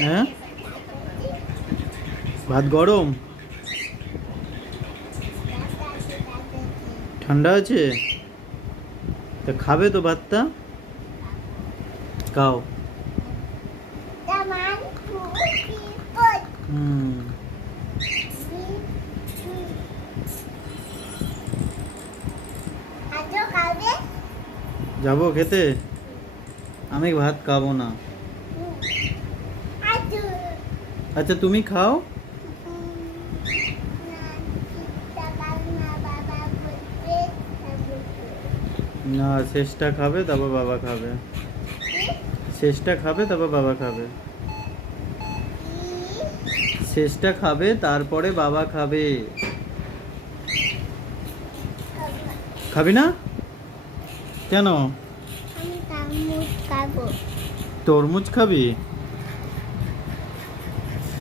হ্যাঁ, ভাত গরম, ঠান্ডা আছে? তা খাবে তো ভাতটা, খাও। হুম। যাবো খেতে? আমি ভাত খাবো না। আচ্ছা তুমি খাও। না, শেষটা খাবে তারপর বাবা খাবে। শেষটা খাবে তারপর বাবা খাবে। শেষটা খাবে তারপরে বাবা খাবে। খাবি না কেন? তরমুজ খাবি?